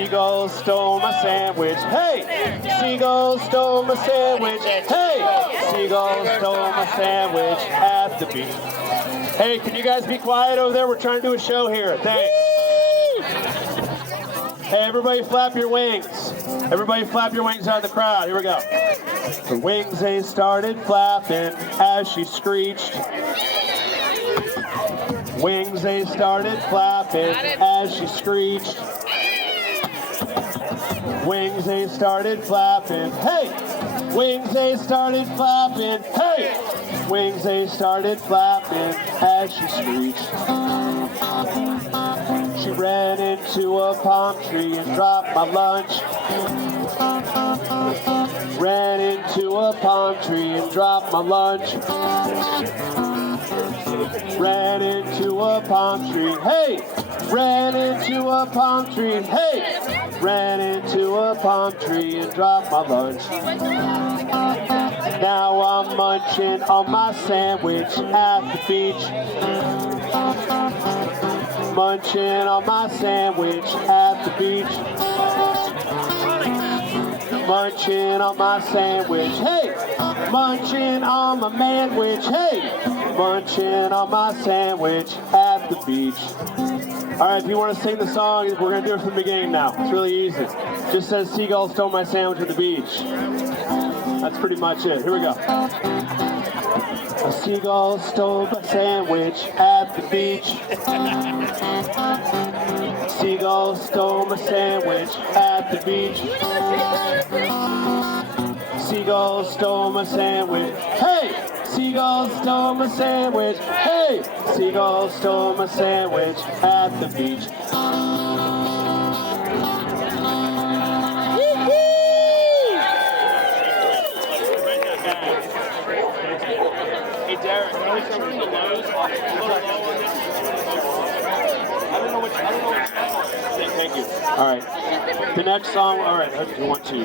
Seagull stole my sandwich. Hey! Seagull stole my sandwich. Hey! Seagull stole my sandwich at the beach. Hey, can you guys be quiet over there? We're trying to do a show here. Thanks. Hey, everybody flap your wings. Everybody flap your wings out of the crowd. Here we go. Her wings, they started flapping as she screeched. Wings, they started flapping as she screeched. Wings, they started flapping. Hey! Wings, they started flapping. Hey! Wings, they started flapping as she screeched. She ran into a palm tree and dropped my lunch. Ran into a palm tree and dropped my lunch. Ran into a palm tree. Hey! Ran into a palm tree. Hey! Ran into a palm tree and dropped my lunch. Now I'm munching on my sandwich at the beach. Munching on my sandwich at the beach. Munching on my sandwich. Hey! Munching on my manwich. Hey! Munching on my sandwich at the beach. All right, if you want to sing the song, we're going to do it from the beginning now. It's really easy. Just says Seagull stole my sandwich at the beach. That's pretty much it. Here we go. A seagull stole my sandwich at the beach. Seagull stole my sandwich at the beach. Seagull stole my sandwich. Hey! Seagull stole my sandwich. Hey! Seagull stole my sandwich at the beach. Hey, Derek, can we sing the blues? I don't know which. Thank you. All right. The next song. All right. You want to.